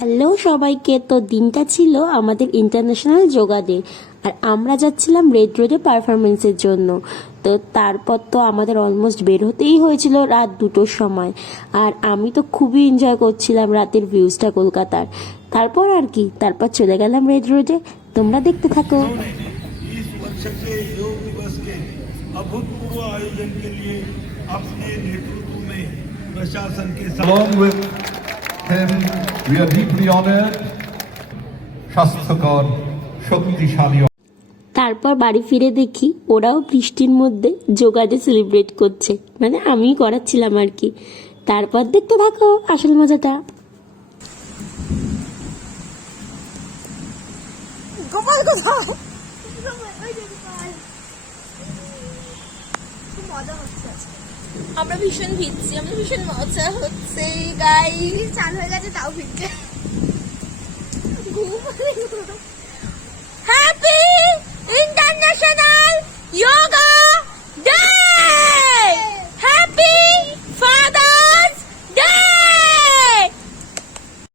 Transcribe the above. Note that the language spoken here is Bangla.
হ্যালো সবাইকে। তো দিনটা ছিল আমাদের ইন্টারন্যাশনাল যোগা ডে, আর আমরা যাচ্ছিলাম রেড রোডে পারফরমেন্সের জন্য। তো তারপর তো আমাদের অলমোস্ট বের হতেই হয়েছিল রাত 2টোর সময়, আর আমি তো খুবই এনজয় করছিলাম রাতের ভিউজটা কলকাতার। তারপর আর কি, তারপর চলে গেলাম রেড রোডে। তোমরা দেখতে থাকো। इस वर्ष के योग दिवस के अभूतपूर्व आयोजन के लिए अपने नेतृत्व में प्रशासन के साथ Along with him, we are deeply honored. স্বাস্থ্যকর, শক্তিশালী। তারপর বাড়ি ফিরে দেখি ওরাও বৃষ্টির মধ্যে যোগা ডে সেলিব্রেট করছে, মানে আমিই করাচ্ছিলাম আর কি। তারপর দেখতে থাকো আসল মজাটা। গোপাল কোথায়? ওই যে গোপাল। খুব মজা হচ্ছে আজকে। আমরা ভীষণ ভিজছি, আমাদের ভীষণ মজা হচ্ছে। গাইস চান হয়ে গেছে তাও ভিজছে। ঘুম